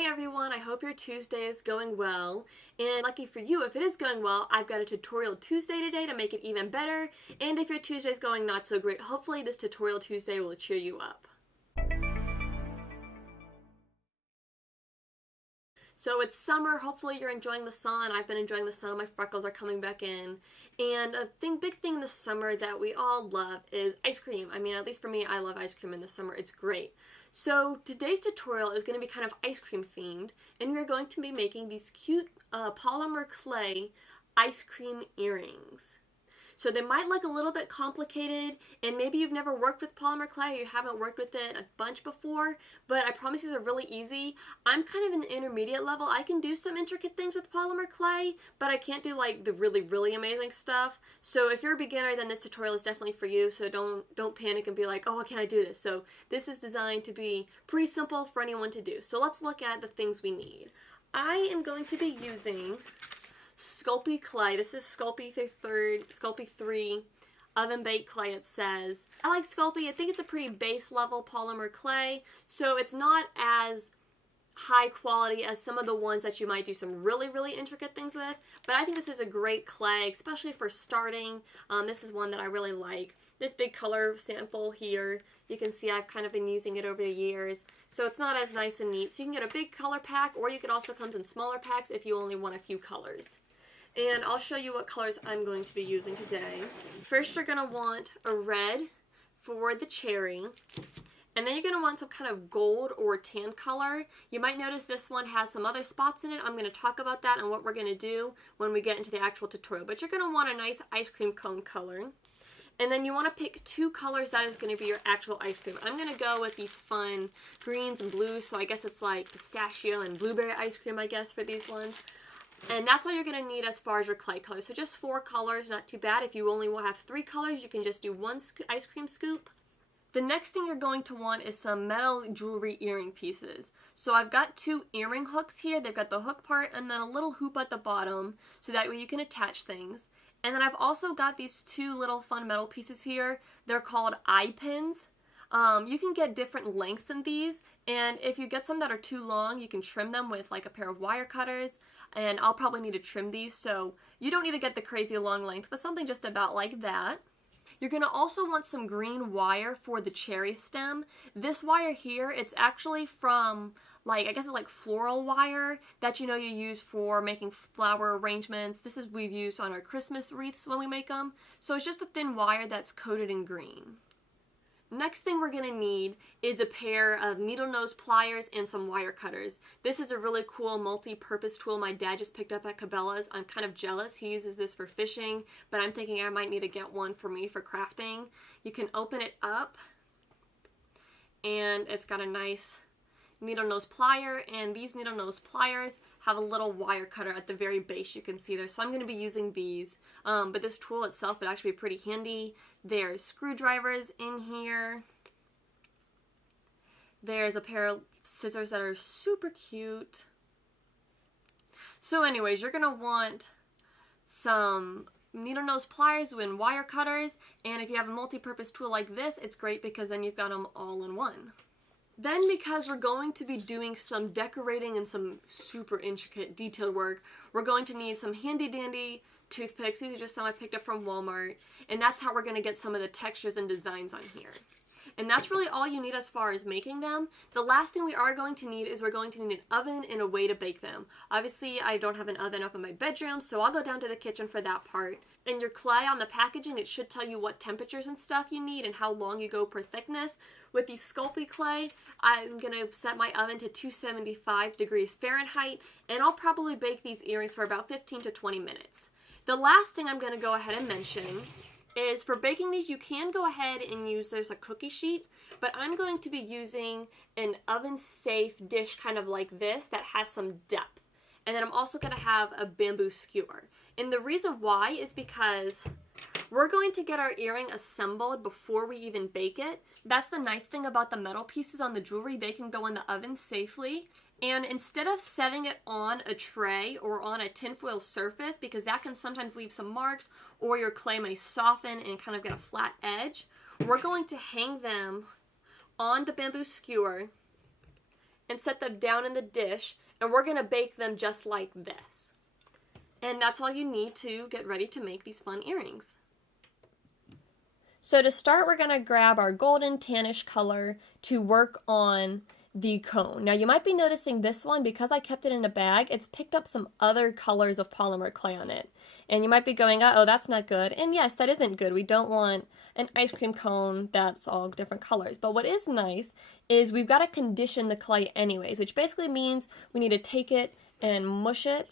Hey everyone, I hope your Tuesday is going well, and lucky for you, if it is going well, I've got a tutorial Tuesday today to make it even better, and if your Tuesday is going not so great, hopefully this tutorial Tuesday will cheer you up. So it's summer, hopefully you're enjoying the sun. I've been enjoying the sun, my freckles are coming back in. And a big thing in the summer that we all love is ice cream. I mean, at least for me, I love ice cream in the summer, it's great. So today's tutorial is going to be kind of ice cream themed, and we're going to be making these cute polymer clay ice cream earrings. So they might look a little bit complicated, and maybe you've never worked with polymer clay or you haven't worked with it a bunch before, but I promise these are really easy. I'm kind of in the intermediate level. I can do some intricate things with polymer clay, but I can't do like the really amazing stuff. So if you're a beginner, then this tutorial is definitely for you, so don't panic and be like, oh, can I do this? So this is designed to be pretty simple for anyone to do. So let's look at the things we need. I am going to be using Sculpey clay. This is Sculpey 3 oven baked clay, it says. I like Sculpey. I think it's a pretty base level polymer clay, so it's not as high quality as some of the ones that you might do some really intricate things with, but I think this is a great clay, especially for starting. This is one that I really like. This big color sample here, you can see I've kind of been using it over the years, so it's not as nice and neat. So you can get a big color pack, or you could also come in smaller packs if you only want a few colors. And I'll show you what colors I'm going to be using today. First, you're going to want a red for the cherry, and then you're going to want some kind of gold or tan color. You might notice this one has some other spots in it. I'm going to talk about that and what we're going to do when we get into the actual tutorial. But you're going to want a nice ice cream cone color. And then you want to pick two colors that is going to be your actual ice cream. I'm going to go with these fun greens and blues, so I guess it's like pistachio and blueberry ice cream, I guess, for these ones. And that's all you're going to need as far as your clay colors. So just 4 colors, not too bad. If you only will have 3 colors, you can just do 1 ice cream scoop. The next thing you're going to want is some metal jewelry earring pieces. So I've got 2 earring hooks here. They've got the hook part and then a little hoop at the bottom, so that way you can attach things. And then I've also got these 2 little fun metal pieces here. They're called eye pins. You can get different lengths in these, and if you get some that are too long, you can trim them with like a pair of wire cutters, and I'll probably need to trim these, so you don't need to get the crazy long length, but something just about like that. You're going to also want some green wire for the cherry stem. This wire here, it's actually from, like, I guess it's like floral wire that you use for making flower arrangements. This is we've used on our Christmas wreaths when we make them. So it's just a thin wire that's coated in green. Next thing we're going to need is a pair of needle nose pliers and some wire cutters. This is a really cool multi-purpose tool my dad just picked up at Cabela's. I'm kind of jealous. He uses this for fishing, but I'm thinking I might need to get one for me for crafting. You can open it up, and it's got a nice needle nose plier, and these needle nose pliers have a little wire cutter at the very base, you can see there. So I'm going to be using these, but this tool itself would actually be pretty handy. There's screwdrivers in here. There's a pair of scissors that are super cute. So anyways, you're going to want some needle nose pliers and wire cutters, and if you have a multi-purpose tool like this, it's great because then you've got them all in one. Then, because we're going to be doing some decorating and some super intricate detailed work, we're going to need some handy dandy toothpicks. These are just some I picked up from Walmart, and that's how we're going to get some of the textures and designs on here. And that's really all you need as far as making them. The last thing we are going to need is we're going to need an oven and a way to bake them. Obviously, I don't have an oven up in my bedroom, so I'll go down to the kitchen for that part. And your clay on the packaging, it should tell you what temperatures and stuff you need and how long you go per thickness. With the Sculpey clay, I'm going to set my oven to 275 degrees Fahrenheit, and I'll probably bake these earrings for about 15 to 20 minutes. The last thing I'm going to go ahead and mention is for baking these, you can go ahead and use, there's a cookie sheet, but I'm going to be using an oven-safe dish kind of like this that has some depth. And then I'm also going to have a bamboo skewer. And the reason why is because we're going to get our earring assembled before we even bake it. That's the nice thing about the metal pieces on the jewelry. They can go in the oven safely. And instead of setting it on a tray or on a tinfoil surface, because that can sometimes leave some marks, or your clay may soften and kind of get a flat edge, we're going to hang them on the bamboo skewer and set them down in the dish, and we're going to bake them just like this. And that's all you need to get ready to make these fun earrings. So to start, we're going to grab our golden tannish color to work on the cone. Now you might be noticing this one, because I kept it in a bag, it's picked up some other colors of polymer clay on it. And you might be going, oh, that's not good. And yes, that isn't good. We don't want an ice cream cone that's all different colors. But what is nice is we've got to condition the clay anyways, which basically means we need to take it and mush it.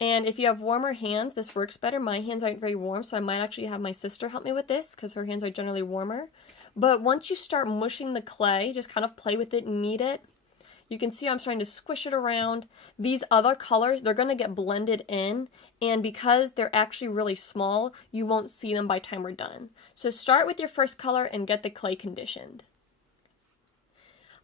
And if you have warmer hands, this works better. My hands aren't very warm, so I might actually have my sister help me with this because her hands are generally warmer. But once you start mushing the clay, just kind of play with it and knead it. You can see I'm starting to squish it around. These other colors, they're going to get blended in, and because they're actually really small, you won't see them by the time we're done. So start with your first color and get the clay conditioned.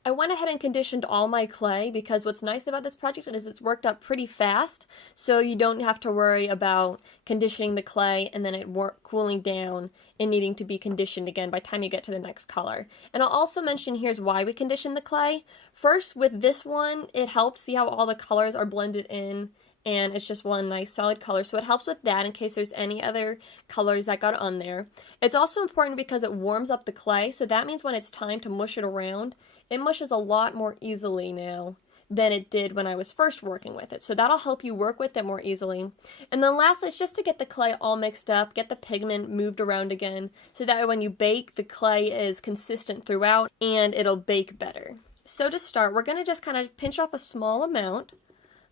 I went ahead and conditioned all my clay because what's nice about this project is it's worked up pretty fast, so you don't have to worry about conditioning the clay and then it cooling down and needing to be conditioned again by the time you get to the next color. And I'll also mention here's why we condition the clay. First, with this one, it helps see how all the colors are blended in, and it's just one nice solid color, so it helps with that in case there's any other colors that got on there. It's also important because it warms up the clay, so that means when it's time to mush it around, it mushes a lot more easily now than it did when I was first working with it. So that'll help you work with it more easily. And then lastly, it's just to get the clay all mixed up, get the pigment moved around again, so that way when you bake, the clay is consistent throughout and it'll bake better. So to start, we're going to just kind of pinch off a small amount,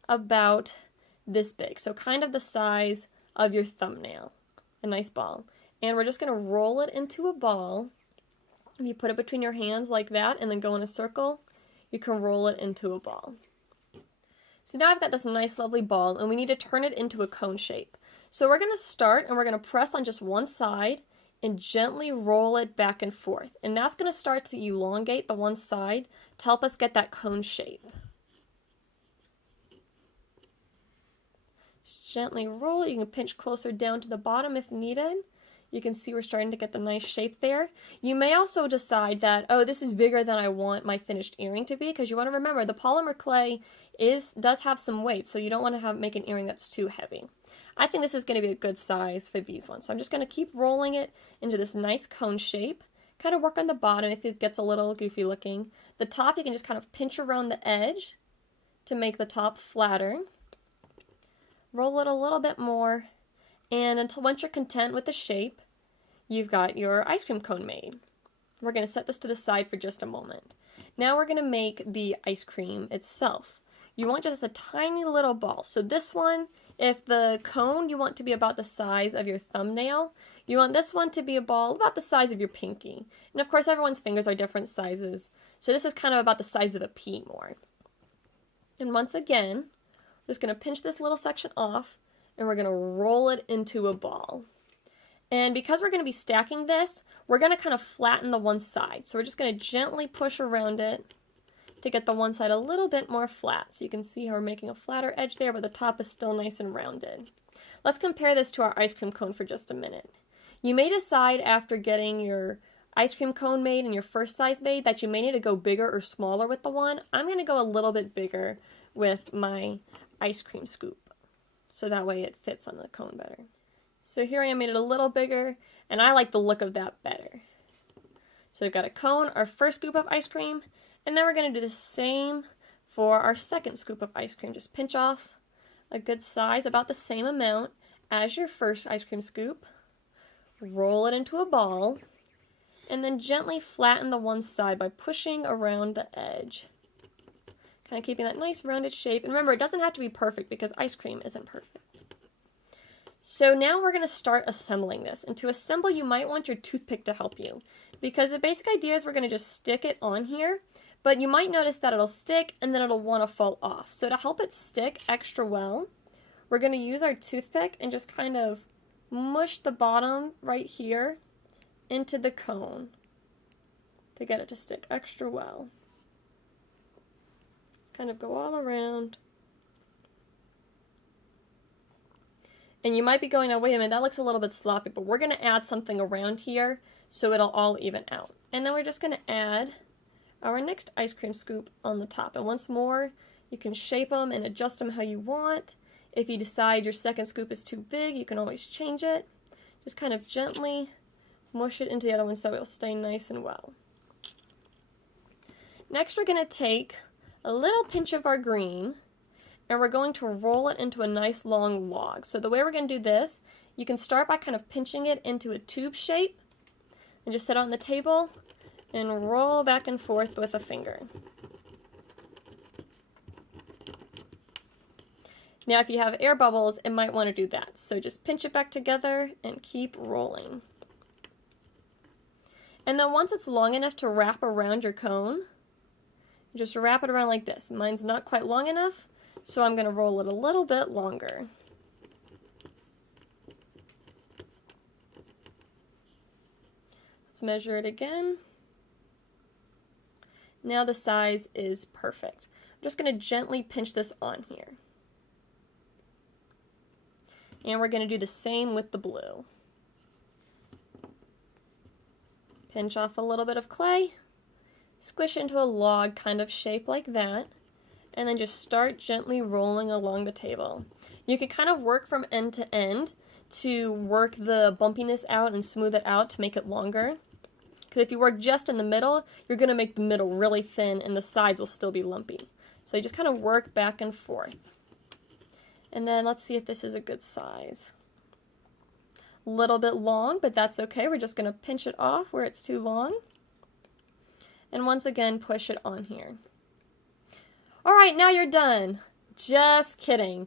about this big. So kind of the size of your thumbnail, a nice ball. And we're just going to roll it into a ball. If you put it between your hands like that and then go in a circle, you can roll it into a ball. So now I've got this nice lovely ball and we need to turn it into a cone shape. So we're going to start and we're going to press on just one side and gently roll it back and forth. And that's going to start to elongate the one side to help us get that cone shape. Just gently roll it. You can pinch closer down to the bottom if needed. You can see we're starting to get the nice shape there. You may also decide that, oh, this is bigger than I want my finished earring to be, because you want to remember the polymer clay does have some weight, so you don't want to make an earring that's too heavy. I think this is going to be a good size for these ones. So I'm just going to keep rolling it into this nice cone shape. Kind of work on the bottom if it gets a little goofy looking. The top you can just kind of pinch around the edge to make the top flatter. Roll it a little bit more. And until once you're content with the shape, you've got your ice cream cone made. We're going to set this to the side for just a moment. Now we're going to make the ice cream itself. You want just a tiny little ball. So this one, if the cone you want to be about the size of your thumbnail, you want this one to be a ball about the size of your pinky. And of course everyone's fingers are different sizes, so this is kind of about the size of a pea more. And once again, we're just going to pinch this little section off and we're going to roll it into a ball. And because we're going to be stacking this, we're going to kind of flatten the one side. So we're just going to gently push around it to get the one side a little bit more flat. So you can see how we're making a flatter edge there, but the top is still nice and rounded. Let's compare this to our ice cream cone for just a minute. You may decide after getting your ice cream cone made and your first size made that you may need to go bigger or smaller with the one. I'm going to go a little bit bigger with my ice cream scoop, so that way it fits on the cone better. So here I am, made it a little bigger, and I like the look of that better. So we've got a cone, our first scoop of ice cream, and then we're going to do the same for our second scoop of ice cream. Just pinch off a good size, about the same amount as your first ice cream scoop, roll it into a ball, and then gently flatten the one side by pushing around the edge. Kind of keeping that nice rounded shape. And remember, it doesn't have to be perfect because ice cream isn't perfect. So now we're going to start assembling this. And to assemble, you might want your toothpick to help you, because the basic idea is we're going to just stick it on here, but you might notice that it'll stick and then it'll want to fall off. So to help it stick extra well, we're going to use our toothpick and just kind of mush the bottom right here into the cone to get it to stick extra well. Kind of go all around. And you might be going, oh, wait a minute, that looks a little bit sloppy, but we're going to add something around here so it'll all even out. And then we're just going to add our next ice cream scoop on the top. And once more, you can shape them and adjust them how you want. If you decide your second scoop is too big, you can always change it. Just kind of gently mush it into the other one so it'll stay nice and well. Next, we're going to take a little pinch of our green and we're going to roll it into a nice long log. So the way we're going to do this, you can start by kind of pinching it into a tube shape and just set it on the table and roll back and forth with a finger. Now if you have air bubbles, it might want to do that. So just pinch it back together and keep rolling. And then once it's long enough to wrap around your cone, just wrap it around like this. Mine's not quite long enough, so I'm going to roll it a little bit longer. Let's measure it again. Now the size is perfect. I'm just going to gently pinch this on here. And we're going to do the same with the blue. Pinch off a little bit of clay, squish into a log kind of shape like that, and then just start gently rolling along the table. You can kind of work from end to end to work the bumpiness out and smooth it out to make it longer. Because if you work just in the middle, you're going to make the middle really thin and the sides will still be lumpy. So you just kind of work back and forth. And then let's see if this is a good size. A little bit long, but that's okay. We're just going to pinch it off where it's too long. And once again, push it on here. Alright, now you're done. Just kidding.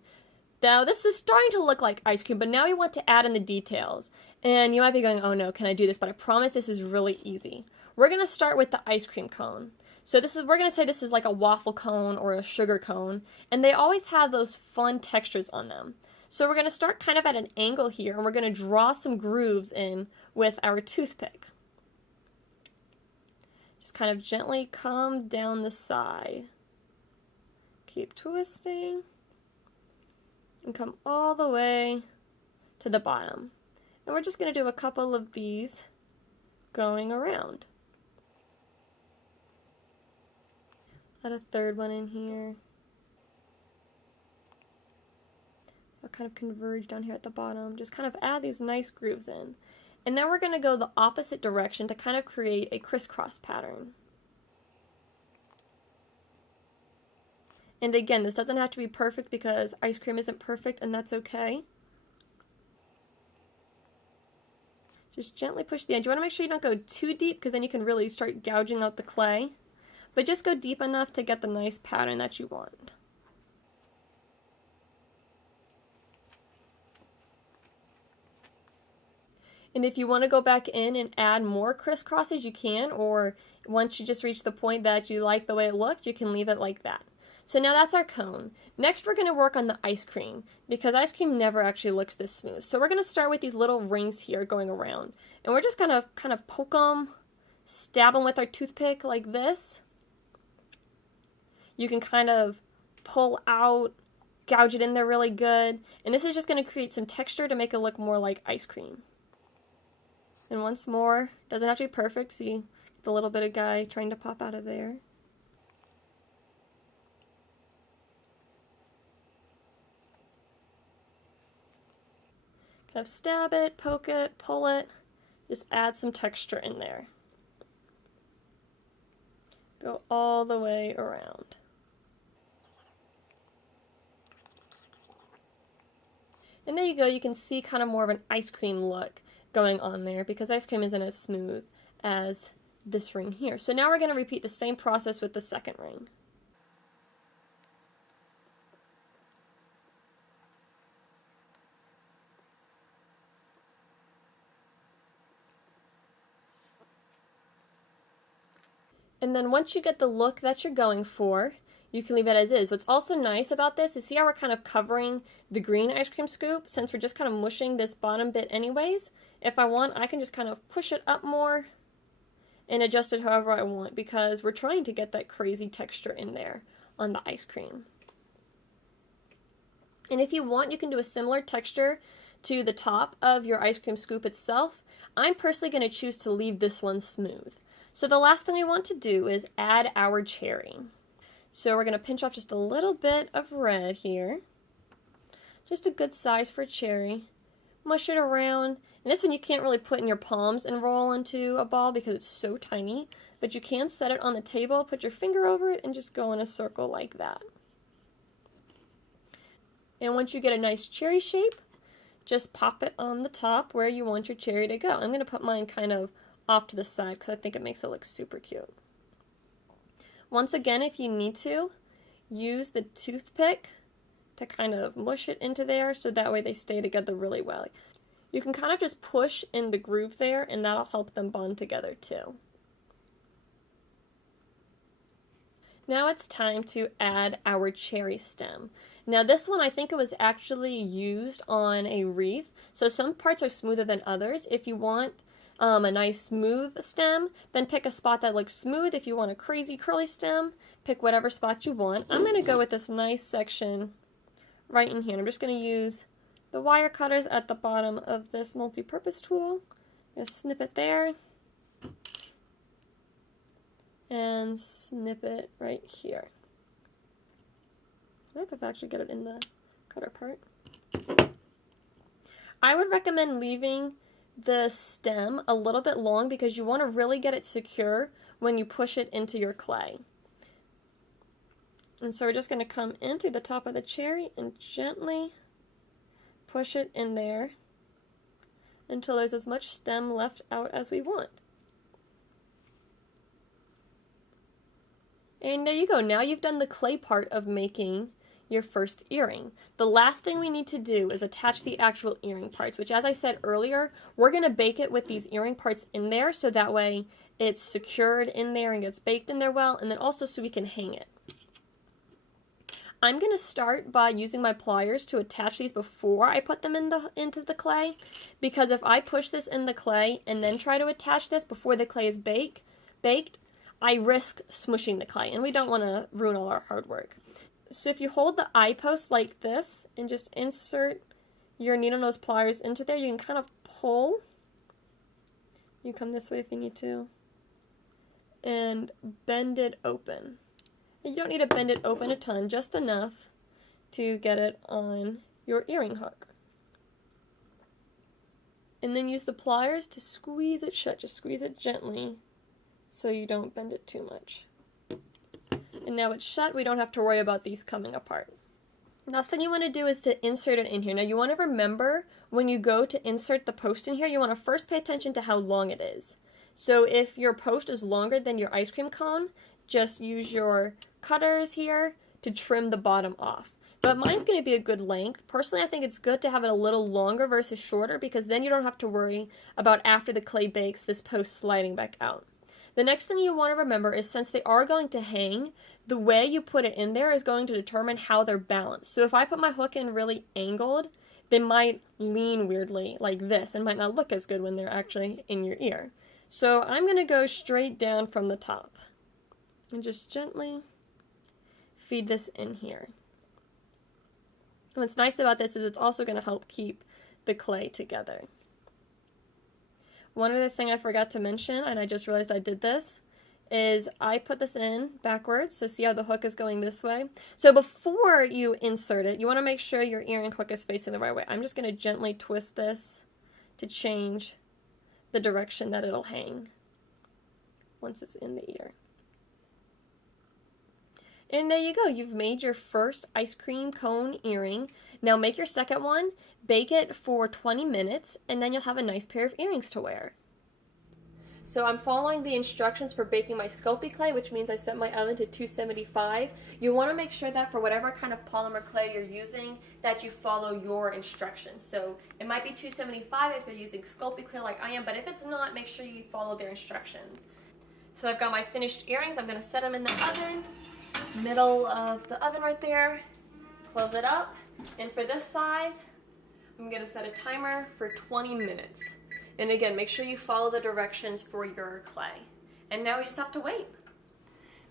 Now this is starting to look like ice cream, but now we want to add in the details. And you might be going, oh no, can I do this? But I promise this is really easy. We're going to start with the ice cream cone. So we're going to say this is like a waffle cone or a sugar cone, and they always have those fun textures on them. So we're going to start kind of at an angle here, and we're going to draw some grooves in with our toothpick. Just kind of gently come down the side. Keep twisting, and come all the way to the bottom. And we're just going to do a couple of these going around. Add a third one in here. I'll kind of converge down here at the bottom. Just kind of add these nice grooves in. And then we're going to go the opposite direction to kind of create a crisscross pattern. And again, this doesn't have to be perfect because ice cream isn't perfect, and that's okay. Just gently push the edge. You want to make sure you don't go too deep because then you can really start gouging out the clay. But just go deep enough to get the nice pattern that you want. And if you want to go back in and add more crisscrosses, you can, or once you just reach the point that you like the way it looked, you can leave it like that. So now that's our cone. Next we're going to work on the ice cream, because ice cream never actually looks this smooth. So we're going to start with these little rings here going around. And we're just going to kind of poke them, stab them with our toothpick like this. You can kind of pull out, gouge it in there really good. And this is just going to create some texture to make it look more like ice cream. And once more, doesn't have to be perfect. See, it's a little bit of guy trying to pop out of there. Kind of stab it, poke it, pull it, just add some texture in there. Go all the way around. And there you go, you can see kind of more of an ice cream look going on there because ice cream isn't as smooth as this ring here. So now we're going to repeat the same process with the second ring. And then once you get the look that you're going for, you can leave it as is. What's also nice about this is see how we're kind of covering the green ice cream scoop since we're just kind of mushing this bottom bit anyways. If I want, I can just kind of push it up more and adjust it however I want because we're trying to get that crazy texture in there on the ice cream. And if you want, you can do a similar texture to the top of your ice cream scoop itself. I'm personally going to choose to leave this one smooth. So the last thing we want to do is add our cherry. So we're going to pinch off just a little bit of red here. Just a good size for cherry. Mush it around. And this one you can't really put in your palms and roll into a ball because it's so tiny. But you can set it on the table, put your finger over it, and just go in a circle like that. And once you get a nice cherry shape, just pop it on the top where you want your cherry to go. I'm going to put mine kind of off to the side because I think it makes it look super cute. Once again, if you need to, use the toothpick to kind of mush it into there so that way they stay together really well. You can kind of just push in the groove there and that'll help them bond together too. Now it's time to add our cherry stem. Now this one I think it was actually used on a wreath, so some parts are smoother than others. If you want a nice smooth stem, then pick a spot that looks smooth. If you want a crazy curly stem, pick whatever spot you want. I'm going to go with this nice section right in here. I'm just going to use the wire cutters at the bottom of this multi-purpose tool. Just snip it there and snip it right here. I think I've actually got it in the cutter part. I would recommend leaving the stem a little bit long because you want to really get it secure when you push it into your clay. And so we're just going to come in through the top of the cherry and gently push it in there until there's as much stem left out as we want. And there you go. Now you've done the clay part of making your first earring. The last thing we need to do is attach the actual earring parts, which as I said earlier, we're going to bake it with these earring parts in there so that way it's secured in there and gets baked in there well, and then also so we can hang it. I'm going to start by using my pliers to attach these before I put them into the clay, because if I push this in the clay and then try to attach this before the clay is baked, I risk smushing the clay, and we don't want to ruin all our hard work. So if you hold the eye post like this and just insert your needle nose pliers into there, you can kind of pull. You come this way if you need to. And bend it open. And you don't need to bend it open a ton, just enough to get it on your earring hook. And then use the pliers to squeeze it shut. Just squeeze it gently so you don't bend it too much. And now it's shut, we don't have to worry about these coming apart. Last thing you want to do is to insert it in here. Now you want to remember when you go to insert the post in here, you want to first pay attention to how long it is. So if your post is longer than your ice cream cone, just use your cutters here to trim the bottom off. But mine's going to be a good length. Personally, I think it's good to have it a little longer versus shorter because then you don't have to worry about after the clay bakes this post sliding back out. The next thing you want to remember is since they are going to hang, the way you put it in there is going to determine how they're balanced. So if I put my hook in really angled, they might lean weirdly like this and might not look as good when they're actually in your ear. So I'm going to go straight down from the top and just gently feed this in here. And what's nice about this is it's also going to help keep the clay together. One other thing I forgot to mention, and I just realized I did this, is I put this in backwards, so see how the hook is going this way? So before you insert it, you want to make sure your earring hook is facing the right way. I'm just going to gently twist this to change the direction that it'll hang once it's in the ear. And there you go, you've made your first ice cream cone earring. Now make your second one, bake it for 20 minutes, and then you'll have a nice pair of earrings to wear. So I'm following the instructions for baking my Sculpey clay, which means I set my oven to 275. You want to make sure that for whatever kind of polymer clay you're using, that you follow your instructions. So it might be 275 if you're using Sculpey clay like I am, but if it's not, make sure you follow their instructions. So I've got my finished earrings. I'm going to set them in the oven, middle of the oven right there, close it up, and for this size, I'm going to set a timer for 20 minutes. And again, make sure you follow the directions for your clay. And now we just have to wait.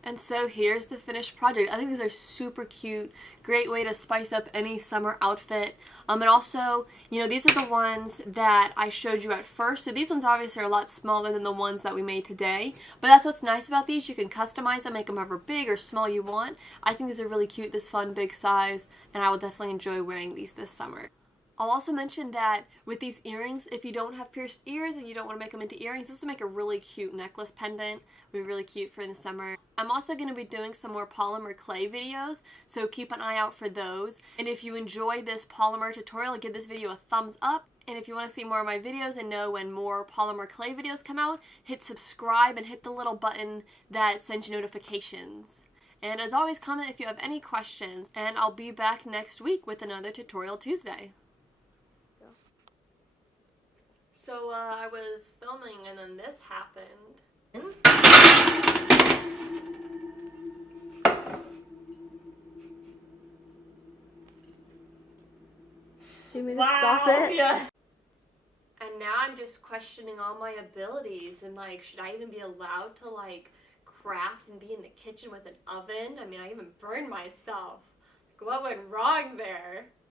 And so here's the finished project. I think these are super cute. Great way to spice up any summer outfit. And also, these are the ones that I showed you at first. So these ones obviously are a lot smaller than the ones that we made today. But that's what's nice about these. You can customize them, make them however big or small you want. I think these are really cute, this fun big size. And I will definitely enjoy wearing these this summer. I'll also mention that with these earrings, if you don't have pierced ears and you don't want to make them into earrings, this will make a really cute necklace pendant. It'll be really cute for in the summer. I'm also going to be doing some more polymer clay videos, so keep an eye out for those. And if you enjoyed this polymer tutorial, give this video a thumbs up. And if you want to see more of my videos and know when more polymer clay videos come out, hit subscribe and hit the little button that sends you notifications. And as always, comment if you have any questions, and I'll be back next week with another Tutorial Tuesday. So I was filming and then this happened. Do you mean to stop it? Yes. And now I'm just questioning all my abilities and like, should I even be allowed to like craft and be in the kitchen with an oven? I mean, I even burned myself. Like, what went wrong there?